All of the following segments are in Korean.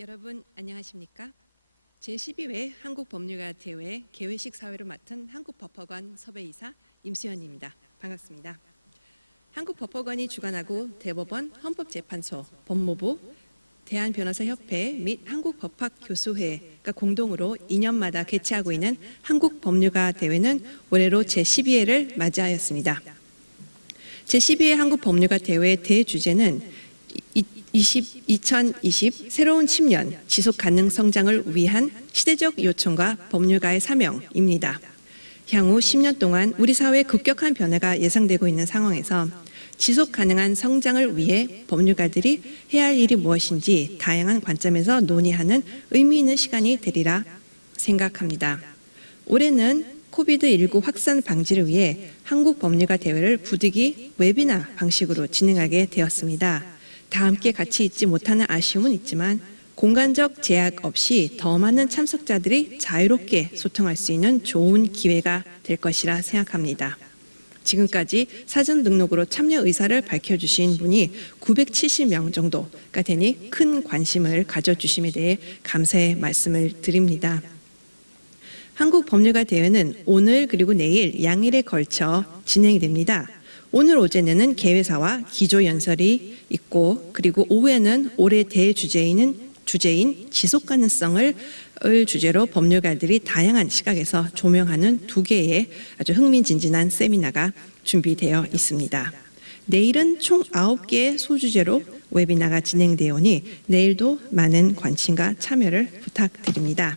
여러분 안녕하십니까? 제12회 한국법률가대회 개회식 사회를 맡은 한국법학원 섭외이사 임수연입니다. 반갑습니다. 한국법학원이 주관하고 대법원, 헌법재판소, 법무부, 대한변호사협회 및 한국법학교수회가 공동으로 2년마다 개최하고 있는 한국법률가대회는 올해로 제12회를 맞이하였습니다. 제12회 한국법률가대회 대주제는 2020 새로운 10년 지속 가능 성장을 위한 시대적 요청과 법률가의 사명입니다. 향후 10년 동안 우리 사회의 급격한 변화가 예상되고 있는 상황에서 지속 가능한 성장을 위해 법률가들이 해야 할 일이 무엇인지 다양한 관점에서 논의하는 의미 있는 시간이 되리라 생각합니다. 올해는 코비드19 확산 방지를 위해 한국법률가 대회를 부득이 웨비나 방식으로 진행하게 되었습니다. 다 함께 같이 있지 못하는 아쉬움은 있지만 공간적 제약 없이 더 많은 참석자들이 자유롭게 소통할 수 있는 좋은 기회가 될 것이라 생각합니다. 지금까지 사전 등록으로 참여 의사를 밝혀주신 분이 970명 정도가 되니 큰 관심을 가져주심에 대해 감사의 말씀을 드립니다. 한국법률가 대회는 오늘 그리고 내일 양일에 걸쳐 진행이 됩니다. 오늘 오전에는 개회사와 기조연설이 있고 그리고 오후에는 올해 대주제인 지속가능성을 주제로 법률가들이 다양한 시각에서 조명하는 2개의 아주 흥미진진한 세미나가 준비되어 있습니다. 내일은 총 9개의 소주제로 웨비나가 진행되어 오니 내일도 많은 관심과 참여를 부탁드립니다.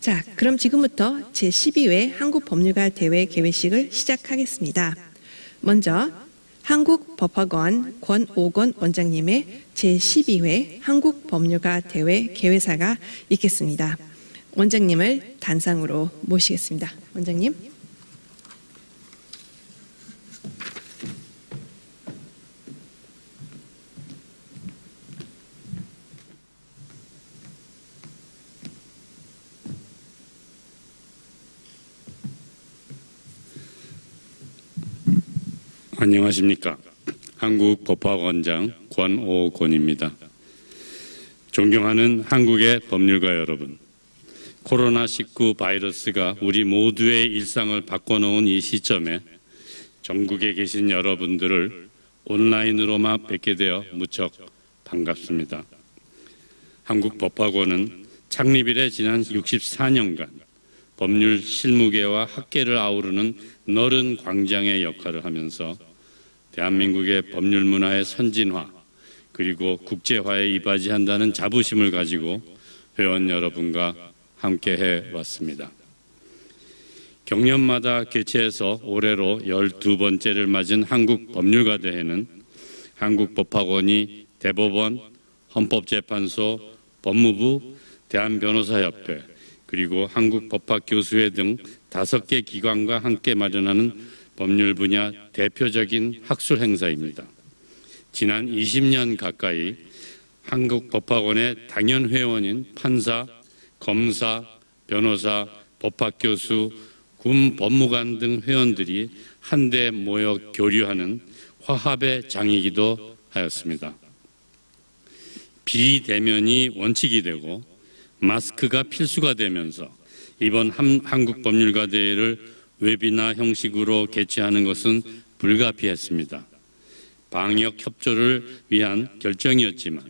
자, 그럼 지금부터 제12회 한국법률가 대회 개회식을 시작하겠습니다. 먼저 한국법학원 권오건 원장님의 제12회 한국법률가 대회 개회사가 있겠습니다. 원장님을 단상으로 모시겠습니다. 원장님. 안녕하십니까. 한국법학원장 권오곤입니다. 존경하는 한국의 법률가 여러분, 코로나19 바이러스가 우리 모두의 일상을 바꿔놓은 이 시점에 전국에 계신 여러분들을 온라인으로만 뵙게 되어 무척 반갑습니다. 한국법학원은 창립 이래 지난 64년간 법률 실무계와 학계를 아우르는 너른 광장의 역할을 하면서 대한민국의 법률 문화의 선진화 그리고 국제화에 이바지한다는 자부심을 가지고 회원 여러분과 함께해 왔습니다. 경년마다 개최해서 올해로 12번째를 맞은 한국법률가 대회는 한국법학원이 대법원, 헌법재판소, 법무부, 대한변호사협회 그리고 한국법학교수회 등 5개 기관과 함께 마련하는 법률 분야 대표적인 학술 행사입니다. 지난 20년 가까이 한국법학원의 당연 회원인 판사, 검사, 변호사, 법학교수, 군 법무관 등 회원들이 한데 모여 교류하는 화합의 장이기도 하였습니다. 비대면이 원칙이 되고 마스크가 필수가 되면서 이번 한국법률가 대회를 웨비나 형식으로 개최하는 것은 불가피했습니다. 방역 협조를 위한 결정이었지만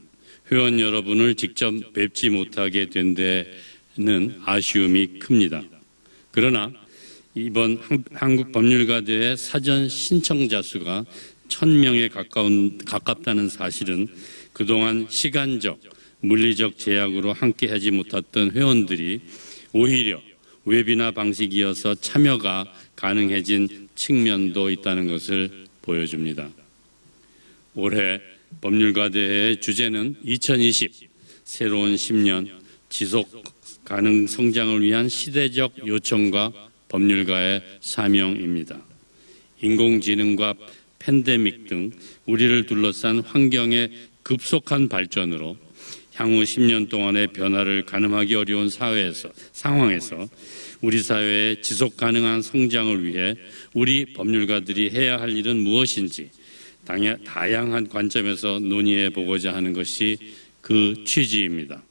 회원 여러분을 직접 뵙지 못하게 된 데는 아쉬움이 큽니다. 그러나 이번 한국법률가 대회 사전 신청자 수가 1000명에 가깝다는 사실은 그동안 시간적, 물리적 제약으로 함께하지 못했던 회원들이 오히려 웨비나 방식이어서 참여가 가능해진 측면도 있다는 것을 보여줍니다. 올해 법률가 대회의 주제는 2020 새로운 10년 지속 가능 성장을 위한 시대적 요청과 법률가의 사명입니다. 인공지능과 팬데믹 등 우리를 둘러싼 환경의 급속한 발전으로 향후 10년 동안의 변화를 가늠하기 어려운 상황에서 우리 사회의 지속 가능한 성장을 위해 우리 법률가들이 해야 할 일은 무엇인지 다양한 관점에서 논의해 보고자 하는 것이 그 취지입니다.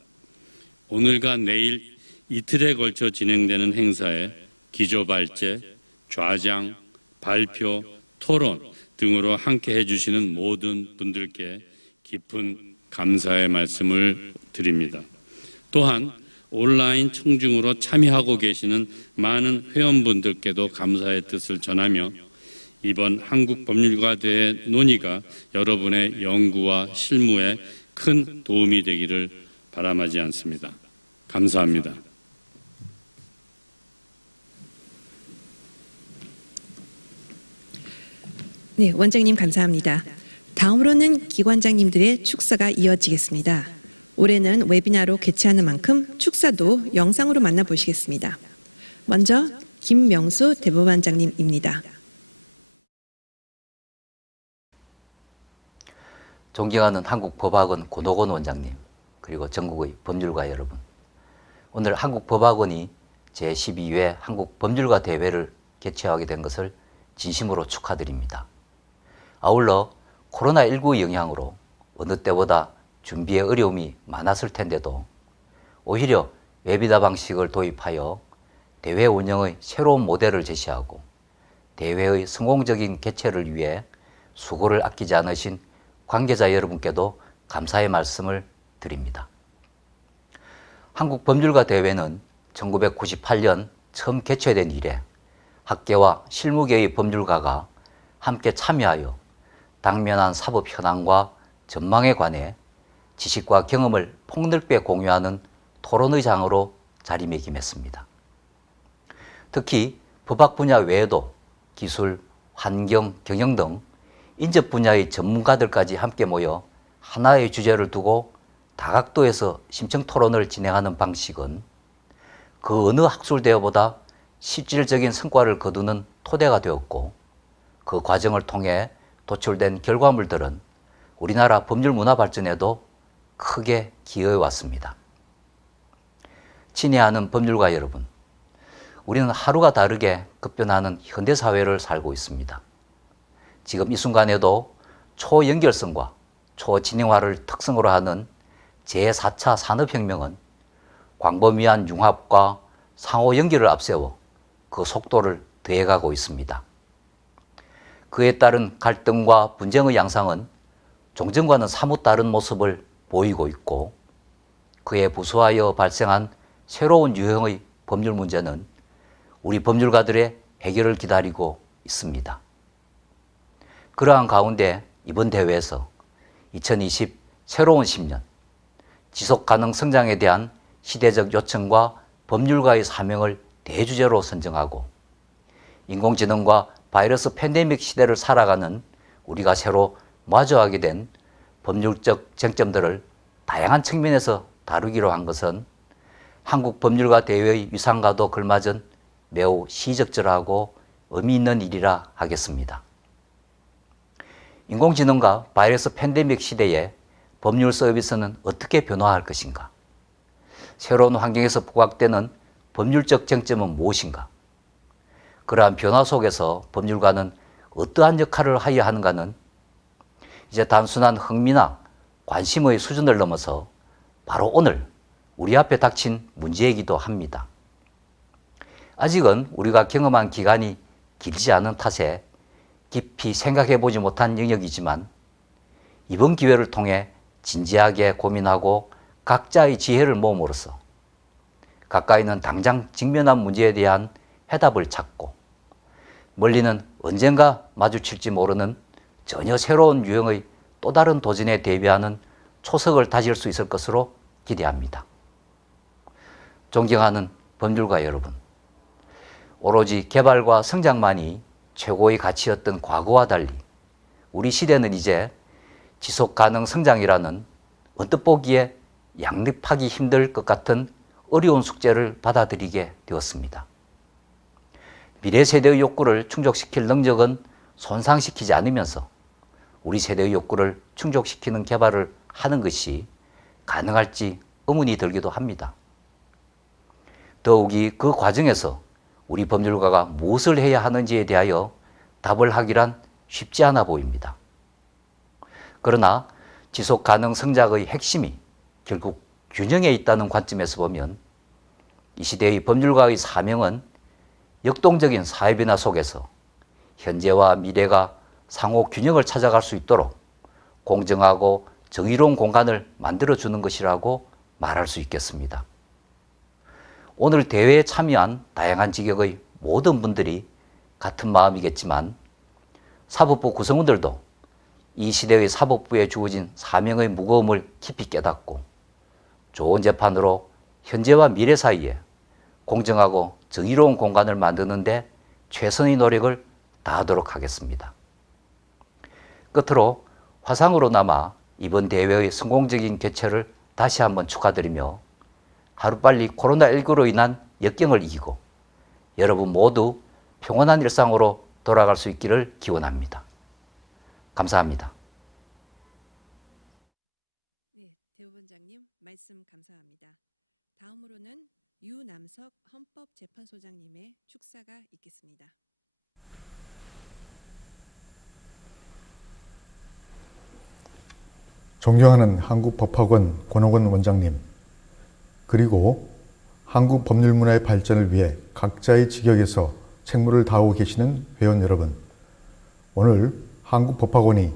오늘과 내일 이틀에 걸쳐 진행되는 행사에 기조발제, 좌장, 발표, 토론 등으로 함께 해주시는 모든 분들께 깊은 감사의 말씀을 드립니다. 또한 온라인 청중으로 참여하고 계시는 많은 회원분들께도 감사의 뜻을 전하며 이번 한국법률가대회 논의가 여러분의 연구와 실무에 큰 도움이 되기를 바람하지 않습니다. 감사합니다. 네, 원장님 감사합니다. 다음으로는 기관장님들의 축사가 이어지겠습니다. 올해는 웨비나로 개최하는 만큼 축사도 영상으로 만나보시겠습니다. 먼저 김명수 대법원장님입니다. 존경하는 한국법학원 고노곤 원장님, 그리고 전국의 법률가 여러분, 오늘 한국법학원이 제12회 한국법률가 대회를 개최하게 된 것을 진심으로 축하드립니다. 아울러 코로나19 영향으로 어느 때보다 준비에 어려움이 많았을 텐데도 오히려 웨비나 방식을 도입하여 대회 운영의 새로운 모델을 제시하고 대회의 성공적인 개최를 위해 수고를 아끼지 않으신 관계자 여러분께도 감사의 말씀을 드립니다. 한국법률가 대회는 1998년 처음 개최된 이래 학계와 실무계의 법률가가 함께 참여하여 당면한 사법 현황과 전망에 관해 지식과 경험을 폭넓게 공유하는 토론의 장으로 자리매김했습니다. 특히 법학 분야 외에도 기술, 환경, 경영 등 인접 분야의 전문가들까지 함께 모여 하나의 주제를 두고 다각도에서 심층 토론을 진행하는 방식은 그 어느 학술대회보다 실질적인 성과를 거두는 토대가 되었고, 그 과정을 통해 도출된 결과물들은 우리나라 법률 문화 발전에도 크게 기여해 왔습니다. 친애하는 법률가 여러분, 우리는 하루가 다르게 급변하는 현대사회를 살고 있습니다. 지금 이 순간에도 초연결성과 초진영화를 특성으로 하는 제4차 산업혁명은 광범위한 융합과 상호 연결을 앞세워 그 속도를 더해가고 있습니다. 그에 따른 갈등과 분쟁의 양상은 종전과는 사뭇 다른 모습을 보이고 있고, 그에 부수하여 발생한 새로운 유형의 법률 문제는 우리 법률가들의 해결을 기다리고 있습니다. 그러한 가운데 이번 대회에서 2020 새로운 10년 지속가능 성장에 대한 시대적 요청과 법률가의 사명을 대주제로 선정하고, 인공지능과 바이러스 팬데믹 시대를 살아가는 우리가 새로 마주하게 된 법률적 쟁점들을 다양한 측면에서 다루기로 한 것은 한국법률가 대회의 위상과도 걸맞은 매우 시적절하고 의미 있는 일이라 하겠습니다. 인공지능과 바이러스 팬데믹 시대에 법률 서비스는 어떻게 변화할 것인가? 새로운 환경에서 부각되는 법률적 쟁점은 무엇인가? 그러한 변화 속에서 법률가는 어떠한 역할을 하여야 하는가는 이제 단순한 흥미나 관심의 수준을 넘어서 바로 오늘 우리 앞에 닥친 문제이기도 합니다. 아직은 우리가 경험한 기간이 길지 않은 탓에 깊이 생각해보지 못한 영역이지만, 이번 기회를 통해 진지하게 고민하고 각자의 지혜를 모음으로써 가까이는 당장 직면한 문제에 대한 해답을 찾고, 멀리는 언젠가 마주칠지 모르는 전혀 새로운 유형의 또 다른 도전에 대비하는 초석을 다질 수 있을 것으로 기대합니다. 존경하는 법률가 여러분, 오로지 개발과 성장만이 최고의 가치였던 과거와 달리 우리 시대는 이제 지속가능 성장이라는 언뜻 보기에 양립하기 힘들 것 같은 어려운 숙제를 받아들이게 되었습니다. 미래 세대의 욕구를 충족시킬 능력은 손상시키지 않으면서 우리 세대의 욕구를 충족시키는 개발을 하는 것이 가능할지 의문이 들기도 합니다. 더욱이 그 과정에서 우리 법률가가 무엇을 해야 하는지에 대하여 답을 하기란 쉽지 않아 보입니다. 그러나 지속가능 성장의 핵심이 결국 균형에 있다는 관점에서 보면 이 시대의 법률가의 사명은 역동적인 사회 변화 속에서 현재와 미래가 상호 균형을 찾아갈 수 있도록 공정하고 정의로운 공간을 만들어주는 것이라고 말할 수 있겠습니다. 오늘 대회에 참여한 다양한 직역의 모든 분들이 같은 마음이겠지만 사법부 구성원들도 이 시대의 사법부에 주어진 사명의 무거움을 깊이 깨닫고 좋은 재판으로 현재와 미래 사이에 공정하고 정의로운 공간을 만드는 데 최선의 노력을 다하도록 하겠습니다. 끝으로 화상으로 남아 이번 대회의 성공적인 개최를 다시 한번 축하드리며 하루빨리 코로나19로 인한 역경을 이기고 여러분 모두 평온한 일상으로 돌아갈 수 있기를 기원합니다. 감사합니다. 네, 대법원장님 말씀 감사합니다. 다음으로는 유남석 헌법재판소장님의 축사가 있겠습니다. 존경하는 한국법학원 권옥원 원장님, 그리고 한국 법률문화의 발전을 위해 각자의 직역에서 책무를 다하고 계시는 회원 여러분, 오늘 한국법학원이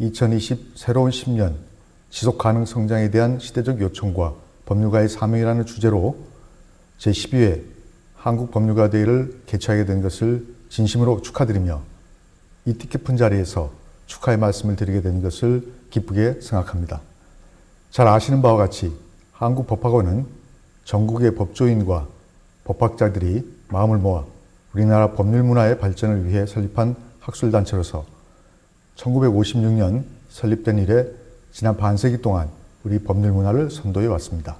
2020 새로운 10년 지속가능 성장에 대한 시대적 요청과 법률가의 사명이라는 주제로 제12회 한국법률가대회를 개최하게 된 것을 진심으로 축하드리며 이 뜻깊은 자리에서 축하의 말씀을 드리게 된 것을 기쁘게 생각합니다. 잘 아시는 바와 같이 한국법학원은 전국의 법조인과 법학자들이 마음을 모아 우리나라 법률문화의 발전을 위해 설립한 학술단체로서 1956년 설립된 이래 지난 반세기 동안 우리 법률문화를 선도해 왔습니다.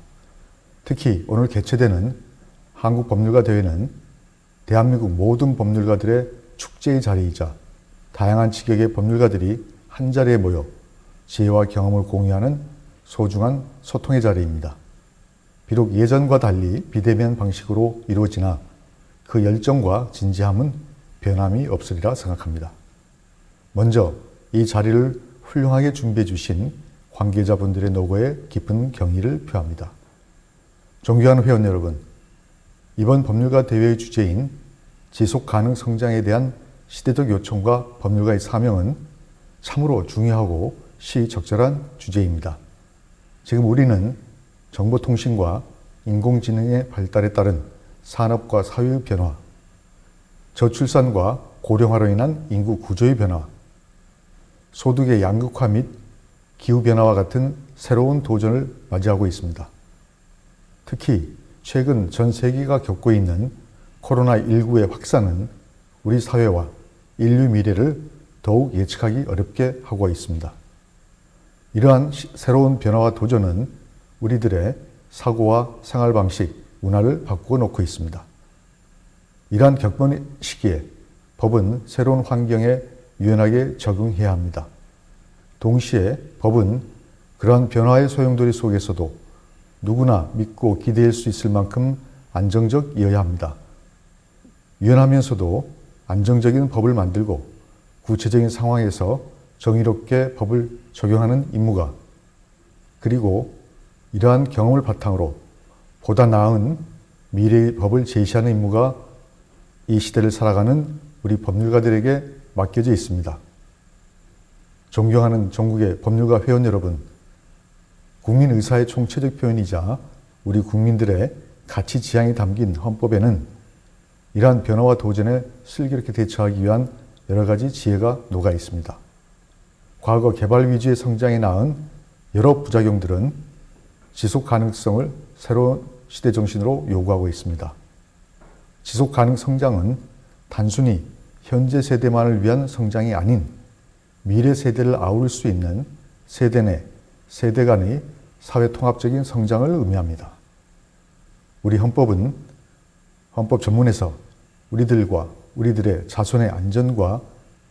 특히 오늘 개최되는 한국법률가대회는 대한민국 모든 법률가들의 축제의 자리이자 다양한 직역의 법률가들이 한자리에 모여 지혜와 경험을 공유하는 소중한 소통의 자리입니다. 비록 예전과 달리 비대면 방식으로 이루어지나 그 열정과 진지함은 변함이 없으리라 생각합니다. 먼저 이 자리를 훌륭하게 준비해 주신 관계자분들의 노고에 깊은 경의를 표합니다. 존경하는 회원 여러분, 이번 법률가 대회의 주제인 지속가능 성장에 대한 시대적 요청과 법률가의 사명은 참으로 중요하고 시적절한 주제입니다. 지금 우리는 정보통신과 인공지능의 발달에 따른 산업과 사회의 변화, 저출산과 고령화로 인한 인구 구조의 변화, 소득의 양극화 및 기후변화와 같은 새로운 도전을 맞이하고 있습니다. 특히 최근 전 세계가 겪고 있는 코로나19의 확산은 우리 사회와 인류 미래를 더욱 예측하기 어렵게 하고 있습니다. 이러한 새로운 변화와 도전은 우리들의 사고와 생활 방식, 문화를 바꾸어 놓고 있습니다. 이러한 격변 시기에 법은 새로운 환경에 유연하게 적응해야 합니다. 동시에 법은 그러한 변화의 소용돌이 속에서도 누구나 믿고 기대할 수 있을 만큼 안정적이어야 합니다. 유연하면서도 안정적인 법을 만들고 구체적인 상황에서 정의롭게 법을 적용하는 임무가, 그리고 이러한 경험을 바탕으로 보다 나은 미래의 법을 제시하는 임무가 이 시대를 살아가는 우리 법률가들에게 맡겨져 있습니다. 존경하는 전국의 법률가 회원 여러분, 국민 의사의 총체적 표현이자 우리 국민들의 가치 지향이 담긴 헌법에는 이러한 변화와 도전에 슬기롭게 대처하기 위한 여러 가지 지혜가 녹아 있습니다. 과거 개발 위주의 성장에 낳은 여러 부작용들은 지속 가능성을 새로운 시대 정신으로 요구하고 있습니다. 지속 가능 성장은 단순히 현재 세대만을 위한 성장이 아닌 미래 세대를 아우를 수 있는 세대 내, 세대 간의 사회 통합적인 성장을 의미합니다. 우리 헌법은 헌법 전문에서 우리들과 우리들의 자손의 안전과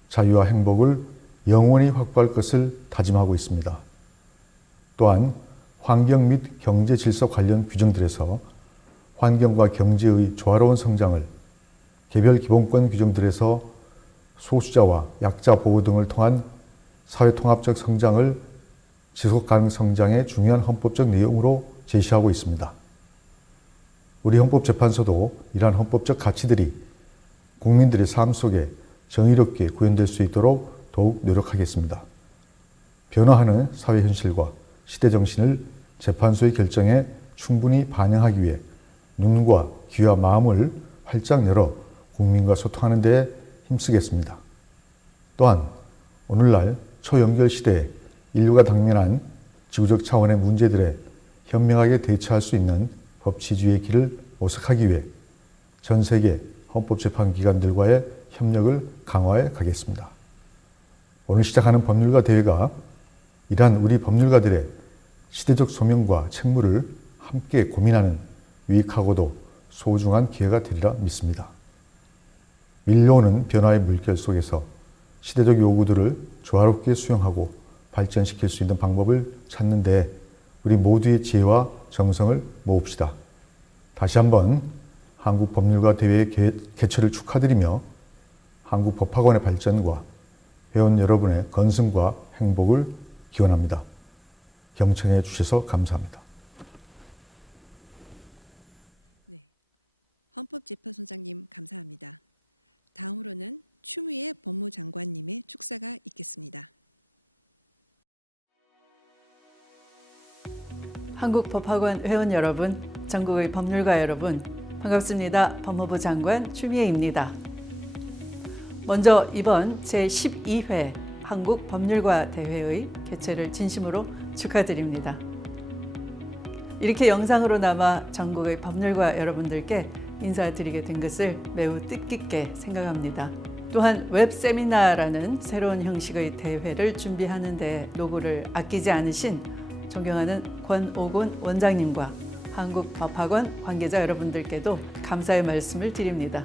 자유와 행복을 영원히 확보할 것을 다짐하고 있습니다. 또한 환경 및 경제 질서 관련 규정들에서 환경과 경제의 조화로운 성장을, 개별 기본권 규정들에서 소수자와 약자 보호 등을 통한 사회 통합적 성장을 지속가능 성장의 중요한 헌법적 내용으로 제시하고 있습니다. 우리 헌법재판소도 이러한 헌법적 가치들이 국민들의 삶 속에 정의롭게 구현될 수 있도록 더욱 노력하겠습니다. 변화하는 사회 현실과 시대 정신을 재판소의 결정에 충분히 반영하기 위해 눈과 귀와 마음을 활짝 열어 국민과 소통하는 데 힘쓰겠습니다. 또한 오늘날 초연결 시대에 인류가 당면한 지구적 차원의 문제들에 현명하게 대처할 수 있는 법치주의의 길을 모색하기 위해 전 세계 헌법재판기관들과의 협력을 강화해 가겠습니다. 오늘 시작하는 법률가 대회가 이러한 우리 법률가들의 시대적 소명과 책무를 함께 고민하는 유익하고도 소중한 기회가 되리라 믿습니다. 밀려오는 변화의 물결 속에서 시대적 요구들을 조화롭게 수용하고 발전시킬 수 있는 방법을 찾는 데 우리 모두의 지혜와 정성을 모읍시다. 다시 한번 한국법률가 대회의 개최를 축하드리며 한국법학원의 발전과 회원 여러분의 건승과 행복을 기원합니다. 경청해 주셔서 감사합니다. 네, 헌법재판소장님 감사합니다. 다음으로는 추미애 법무장관님의 축사가 있겠습니다. 한국법학원 회원 여러분, 전국의 법률가 여러분, 반갑습니다. 법무부 장관 추미애입니다. 먼저 이번 제12회 한국법률가 대회의 개최를 진심으로 축하드립니다. 이렇게 영상으로나마 전국의 법률가 여러분들께 인사드리게 된 것을 매우 뜻깊게 생각합니다. 또한 웹세미나라는 새로운 형식의 대회를 준비하는 데 노고를 아끼지 않으신 존경하는 권오곤 원장님과 한국법학원 관계자 여러분들께도 감사의 말씀을 드립니다.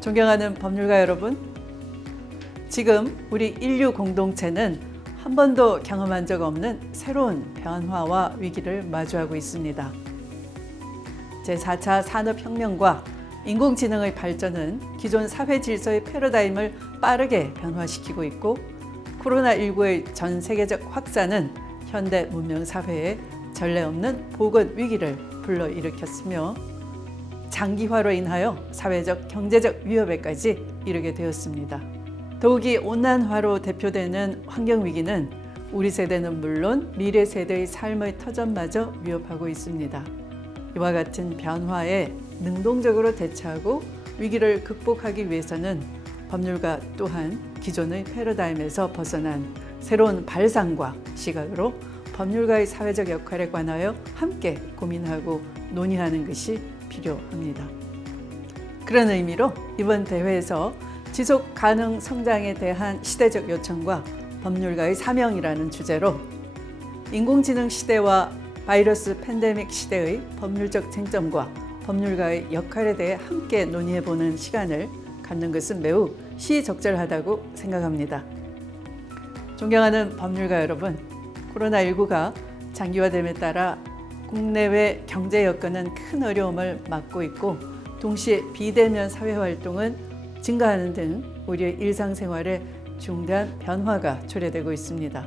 존경하는 법률가 여러분, 지금 우리 인류 공동체는 한 번도 경험한 적 없는 새로운 변화와 위기를 마주하고 있습니다. 제4차 산업혁명과 인공지능의 발전은 기존 사회 질서의 패러다임을 빠르게 변화시키고 있고, 코로나19의 전 세계적 확산은 현대 문명 사회에 전례 없는 보건 위기를 불러일으켰으며 장기화로 인하여 사회적 경제적 위협에까지 이르게 되었습니다. 더욱이 온난화로 대표되는 환경 위기는 우리 세대는 물론 미래 세대의 삶의 터전마저 위협하고 있습니다. 이와 같은 변화에 능동적으로 대처하고 위기를 극복하기 위해서는 법률가 또한 기존의 패러다임에서 벗어난 새로운 발상과 시각으로 법률가의 사회적 역할에 관하여 함께 고민하고 논의하는 것이 필요합니다. 그런 의미로 이번 대회에서 지속 가능 성장에 대한 시대적 요청과 법률가의 사명이라는 주제로 인공지능 시대와 바이러스 팬데믹 시대의 법률적 쟁점과 법률가의 역할에 대해 함께 논의해보는 시간을 갖는 것은 매우 시적절하다고 생각합니다. 존경하는 법률가 여러분, 코로나19가 장기화됨에 따라 국내외 경제 여건은 큰 어려움을 맞고 있고, 동시에 비대면 사회활동은 증가하는 등 우리의 일상생활에 중대한 변화가 초래되고 있습니다.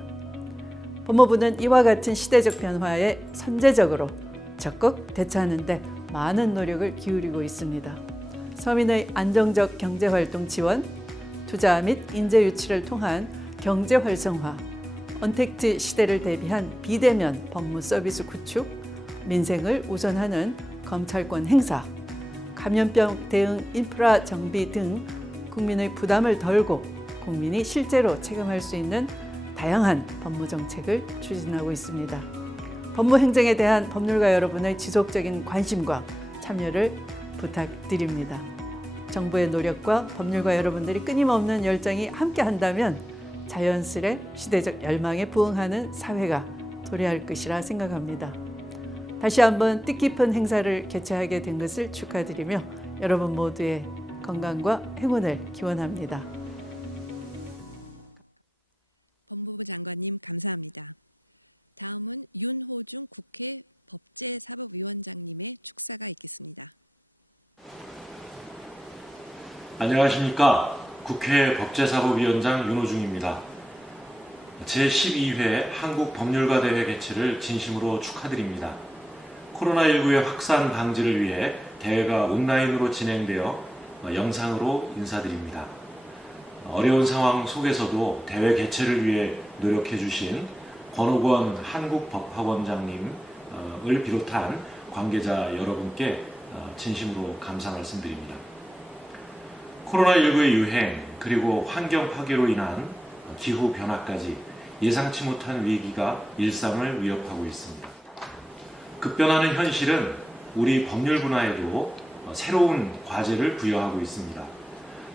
법무부는 이와 같은 시대적 변화에 선제적으로 적극 대처하는 데 많은 노력을 기울이고 있습니다. 서민의 안정적 경제활동 지원, 투자 및 인재 유치를 통한 경제 활성화, 언택트 시대를 대비한 비대면 법무 서비스 구축, 민생을 우선하는 검찰권 행사, 감염병 대응 인프라 정비 등 국민의 부담을 덜고 국민이 실제로 체감할 수 있는 다양한 법무 정책을 추진하고 있습니다. 법무 행정에 대한 법률가 여러분의 지속적인 관심과 참여를 부탁드립니다. 정부의 노력과 법률가 여러분들이 끊임없는 열정이 함께한다면 자연스레 시대적 열망에 부응하는 사회가 도래할 것이라 생각합니다. 다시 한번 뜻깊은 행사를 개최하게 된 것을 축하드리며 여러분 모두의 건강과 행운을 기원합니다. 법무부 장관님 감사합니다. 다음은 윤호중 국회 법제사법위원장님의 축사가 있겠습니다. 안녕하십니까. 국회 법제사법위원장 윤호중입니다. 제12회 한국법률가 대회 개최를 진심으로 축하드립니다. 코로나19의 확산 방지를 위해 대회가 온라인으로 진행되어 영상으로 인사드립니다. 어려운 상황 속에서도 대회 개최를 위해 노력해 주신 권옥원 한국법학원장님을 비롯한 관계자 여러분께 진심으로 감사 말씀드립니다. 코로나19의 유행 그리고 환경 파괴로 인한 기후 변화까지 예상치 못한 위기가 일상을 위협하고 있습니다. 급변하는 현실은 우리 법률 분야에도 새로운 과제를 부여하고 있습니다.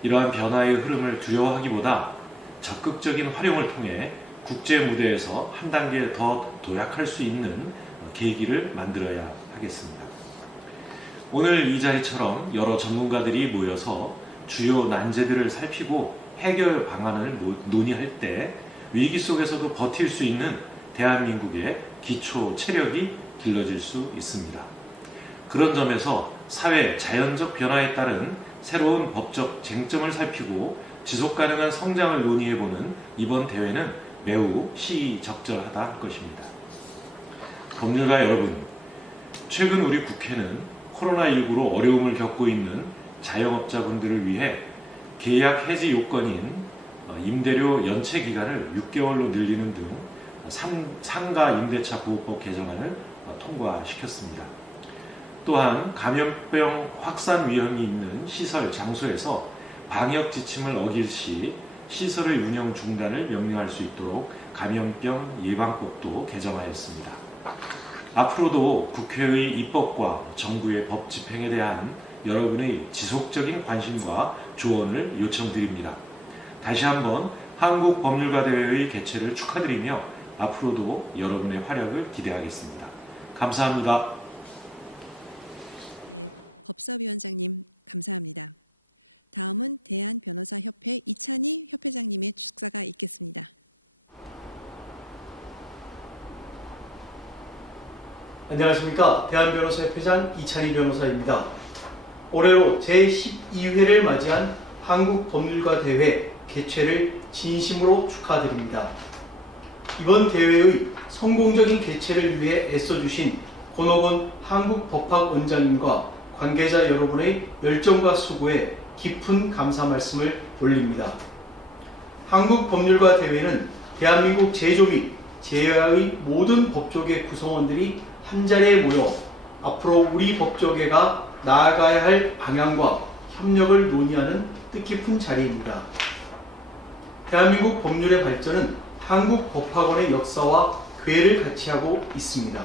이러한 변화의 흐름을 두려워하기보다 적극적인 활용을 통해 국제 무대에서 한 단계 더 도약할 수 있는 계기를 만들어야 하겠습니다. 오늘 이 자리처럼 여러 전문가들이 모여서 주요 난제들을 살피고 해결 방안을 논의할 때 위기 속에서도 버틸 수 있는 대한민국의 기초 체력이 길러질 수 있습니다. 그런 점에서 사회 자연적 변화에 따른 새로운 법적 쟁점을 살피고 지속 가능한 성장을 논의해보는 이번 대회는 매우 시의적절하다 할 것입니다. 법률가 여러분, 최근 우리 국회는 코로나19로 어려움을 겪고 있는 자영업자분들을 위해 계약 해지 요건인 임대료 연체 기간을 6개월로 늘리는 등 상가 임대차 보호법 개정안을 통과시켰습니다. 또한 감염병 확산 위험이 있는 시설, 장소에서 방역 지침을 어길 시 시설의 운영 중단을 명령할 수 있도록 감염병 예방법도 개정하였습니다. 앞으로도 국회의 입법과 정부의 법 집행에 대한 여러분의 지속적인 관심과 조언을 요청드립니다. 다시 한번 한국법률가대회의 개최를 축하드리며 앞으로도 여러분의 활약을 기대하겠습니다. 감사합니다. 예, 법사위원장님 감사합니다. 다음은 대한변호사협회 이찬희 협회장님의 축사가 있겠습니다. 안녕하십니까. 대한변호사협회장 이찬희 변호사입니다. 올해로 제12회를 맞이한 한국법률가대회 개최를 진심으로 축하드립니다. 이번 대회의 성공적인 개최를 위해 애써주신 권옥원 한국법학원장님과 관계자 여러분의 열정과 수고에 깊은 감사 말씀을 올립니다. 한국법률가대회는 대한민국 제조 및 제야의 모든 법조계 구성원들이 한자리에 모여 앞으로 우리 법조계가 나아가야 할 방향과 협력을 논의하는 뜻깊은 자리입니다. 대한민국 법률의 발전은 한국법학원의 역사와 궤를 같이 하고 있습니다.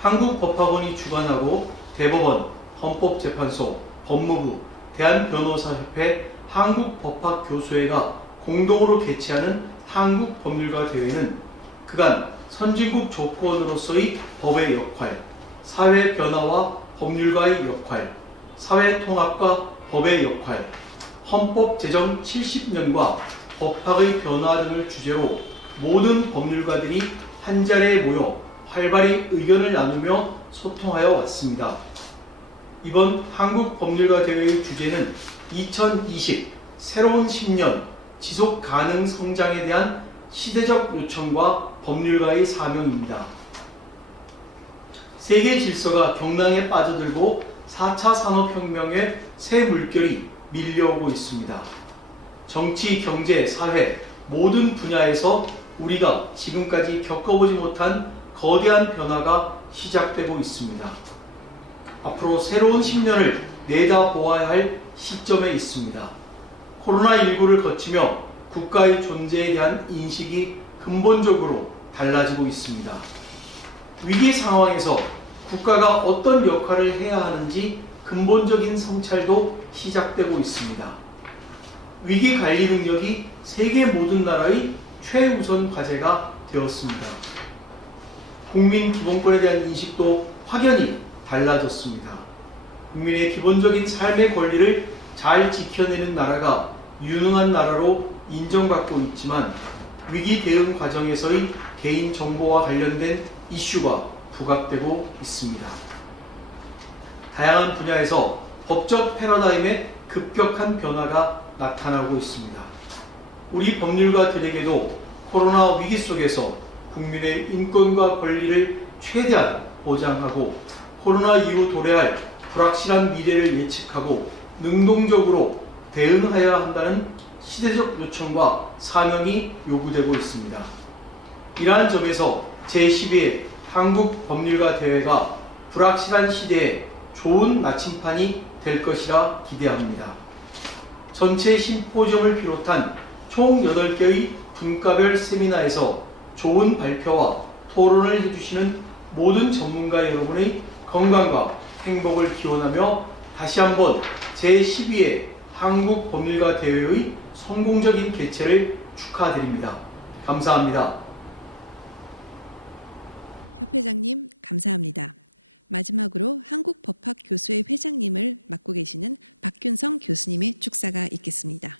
한국법학원이 주관하고 대법원, 헌법재판소, 법무부, 대한변호사협회, 한국법학교수회가 공동으로 개최하는 한국법률가대회는 그간 선진국 조건으로서의 법의 역할, 사회 변화와 법률가의 역할, 사회 통합과 법의 역할, 헌법 제정 70년과 법학의 변화 등을 주제로 모든 법률가들이 한자리에 모여 활발히 의견을 나누며 소통하여 왔습니다. 이번 한국법률가대회의 주제는 2020 새로운 10년 지속 가능 성장에 대한 시대적 요청과 법률가의 사명입니다. 세계 질서가 경랑에 빠져들고 4차 산업혁명의 새 물결이 밀려오고 있습니다. 정치, 경제, 사회 모든 분야에서 우리가 지금까지 겪어보지 못한 거대한 변화가 시작되고 있습니다. 앞으로 새로운 10년을 내다보아야 할 시점에 있습니다. 코로나19를 거치며 국가의 존재에 대한 인식이 근본적으로 달라지고 있습니다. 위기 상황에서 국가가 어떤 역할을 해야 하는지 근본적인 성찰도 시작되고 있습니다. 위기 관리 능력이 세계 모든 나라의 최우선 과제가 되었습니다. 국민 기본권에 대한 인식도 확연히 달라졌습니다. 국민의 기본적인 삶의 권리를 잘 지켜내는 나라가 유능한 나라로 인정받고 있지만 위기 대응 과정에서의 개인 정보와 관련된 이슈가 부각되고 있습니다. 다양한 분야에서 법적 패러다임의 급격한 변화가 나타나고 있습니다. 우리 법률가들에게도 코로나 위기 속에서 국민의 인권과 권리를 최대한 보장하고 코로나 이후 도래할 불확실한 미래를 예측하고 능동적으로 대응해야 한다는 시대적 요청과 사명이 요구되고 있습니다. 이러한 점에서 제12회 한국법률가 대회가 불확실한 시대에 좋은 나침판이 될 것이라 기대합니다. 전체 심포지엄을 비롯한 총 8개의 분과별 세미나에서 좋은 발표와 토론을 해주시는 모든 전문가 여러분의 건강과 행복을 기원하며 다시 한번 제12회 한국법률가 대회의 성공적인 개최를 축하드립니다. 감사합니다. 협회장님 감사합니다. 마지막으로 한국법학교수회 회장님을 맡고 계시는 박균성 교수님의 축사가 있겠습니다.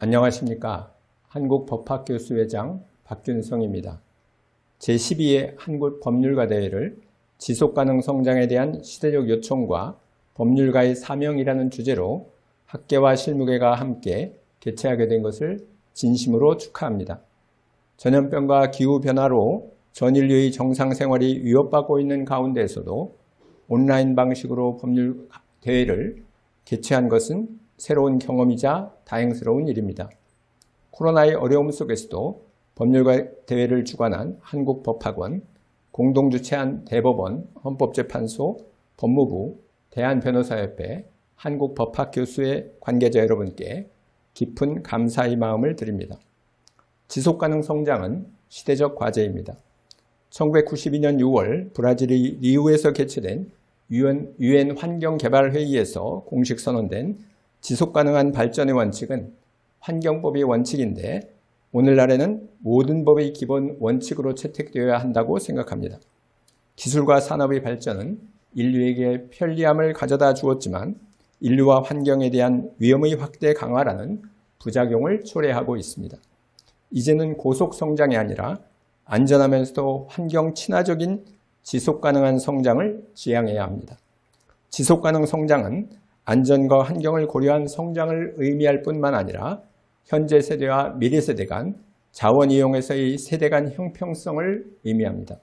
안녕하십니까. 한국법학교수회장 박균성입니다. 제12회 한국법률가대회를 지속가능 성장에 대한 시대적 요청과 법률가의 사명이라는 주제로 학계와 실무계가 함께 개최하게 된 것을 진심으로 축하합니다. 전염병과 기후변화로 전 인류의 정상생활이 위협받고 있는 가운데에서도 온라인 방식으로 법률대회를 개최한 것은 새로운 경험이자 다행스러운 일입니다. 코로나의 어려움 속에서도 법률가대회를 주관한 한국법학원, 공동주최한 대법원, 헌법재판소, 법무부, 대한변호사협회, 한국법학교수회 관계자 여러분께 깊은 감사의 마음을 드립니다. 지속가능 성장은 시대적 과제입니다. 1992년 6월 브라질의 리우에서 개최된 유엔 환경개발회의에서 공식 선언된 지속가능한 발전의 원칙은 환경법의 원칙인데 오늘날에는 모든 법의 기본 원칙으로 채택되어야 한다고 생각합니다. 기술과 산업의 발전은 인류에게 편리함을 가져다 주었지만 인류와 환경에 대한 위험의 확대 강화라는 부작용을 초래하고 있습니다. 이제는 고속 성장이 아니라 안전하면서도 환경 친화적인 지속가능한 성장을 지향해야 합니다. 지속가능 성장은 안전과 환경을 고려한 성장을 의미할 뿐만 아니라 현재 세대와 미래 세대 간 자원 이용에서의 세대 간 형평성을 의미합니다.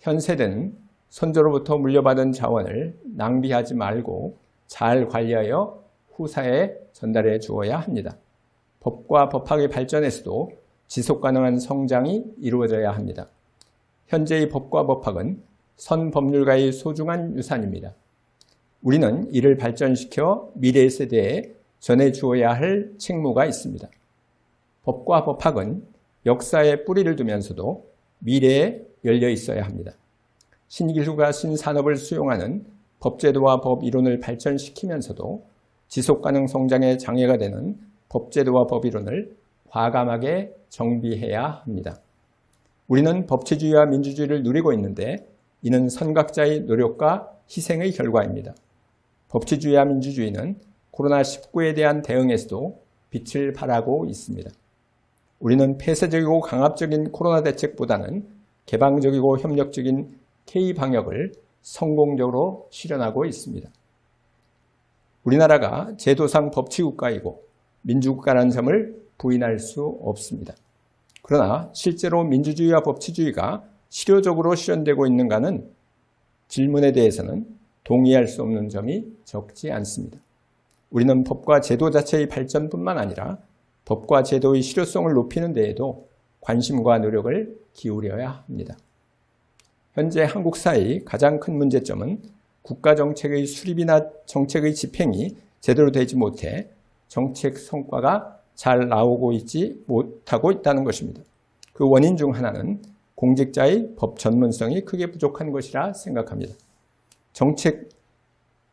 현 세대는 선조로부터 물려받은 자원을 낭비하지 말고 잘 관리하여 후사에 전달해 주어야 합니다. 법과 법학의 발전에서도 지속가능한 성장이 이루어져야 합니다. 현재의 법과 법학은 선법률가의 소중한 유산입니다. 우리는 이를 발전시켜 미래 세대에 전해주어야 할 책무가 있습니다. 법과 법학은 역사에 뿌리를 두면서도 미래에 열려 있어야 합니다. 신기술과 신산업을 수용하는 법제도와 법이론을 발전시키면서도 지속가능 성장에 장애가 되는 법제도와 법이론을 과감하게 정비해야 합니다. 우리는 법치주의와 민주주의를 누리고 있는데 이는 선각자의 노력과 희생의 결과입니다. 법치주의와 민주주의는 코로나19에 대한 대응에서도 빛을 발하고 있습니다. 우리는 폐쇄적이고 강압적인 코로나 대책보다는 개방적이고 협력적인 K-방역을 성공적으로 실현하고 있습니다. 우리나라가 제도상 법치국가이고 민주국가라는 점을 부인할 수 없습니다. 그러나 실제로 민주주의와 법치주의가 실효적으로 실현되고 있는가는 질문에 대해서는 동의할 수 없는 점이 적지 않습니다. 우리는 법과 제도 자체의 발전뿐만 아니라 법과 제도의 실효성을 높이는 데에도 관심과 노력을 기울여야 합니다. 현재 한국 사회의 가장 큰 문제점은 국가정책의 수립이나 정책의 집행이 제대로 되지 못해 정책 성과가 잘 나오고 있지 못하고 있다는 것입니다. 그 원인 중 하나는 공직자의 법 전문성이 크게 부족한 것이라 생각합니다. 정책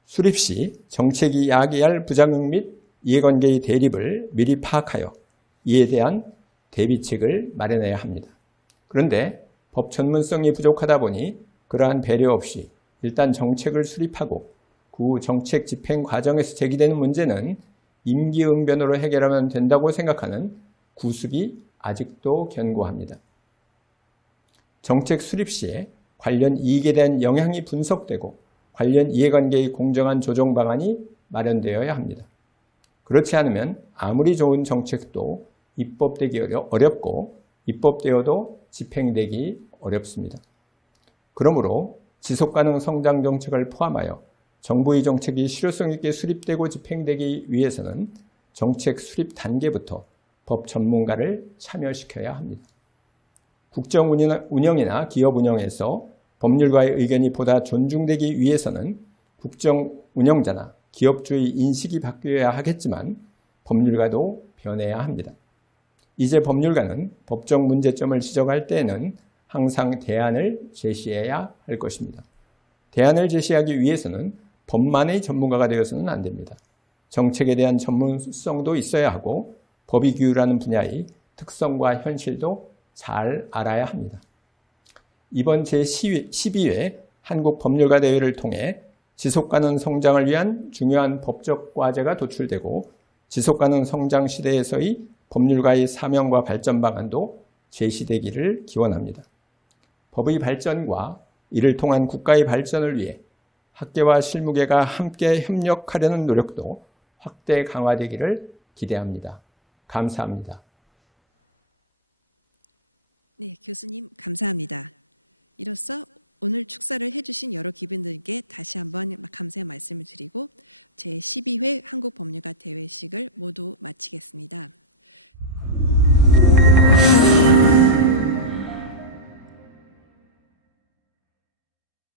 수립 시 정책이 야기할 부작용 및 이해관계의 대립을 미리 파악하여 이에 대한 대비책을 마련해야 합니다. 그런데 법 전문성이 부족하다 보니 그러한 배려 없이 일단 정책을 수립하고 그 후 정책 집행 과정에서 제기되는 문제는 임기응변으로 해결하면 된다고 생각하는 구습이 아직도 견고합니다. 정책 수립 시에 관련 이익에 대한 영향이 분석되고 관련 이해관계의 공정한 조정 방안이 마련되어야 합니다. 그렇지 않으면 아무리 좋은 정책도 입법되기 어렵고 입법되어도 집행되기 어렵습니다. 그러므로 지속가능 성장 정책을 포함하여 정부의 정책이 실효성 있게 수립되고 집행되기 위해서는 정책 수립 단계부터 법 전문가를 참여시켜야 합니다. 국정 운영이나 기업 운영에서 법률가의 의견이 보다 존중되기 위해서는 국정 운영자나 기업주의 인식이 바뀌어야 하겠지만 법률가도 변해야 합니다. 이제 법률가는 법적 문제점을 지적할 때에는 항상 대안을 제시해야 할 것입니다. 대안을 제시하기 위해서는 법만의 전문가가 되어서는 안 됩니다. 정책에 대한 전문성도 있어야 하고 법이 규율하는 분야의 특성과 현실도 잘 알아야 합니다. 이번 제12회 한국법률가 대회를 통해 지속가능 성장을 위한 중요한 법적 과제가 도출되고 지속가능 성장 시대에서의 법률가의 사명과 발전 방안도 제시되기를 기원합니다. 법의 발전과 이를 통한 국가의 발전을 위해 학계와 실무계가 함께 협력하려는 노력도 확대 강화되기를 기대합니다. 감사합니다. 네, 교수님 감사합니다. 이로써 오늘 축사를 해주신 여러 기빈들께 다시 한번 감사의 말씀을 드리고 제12회 한국법률가 대회식을 모두 마치겠습니다.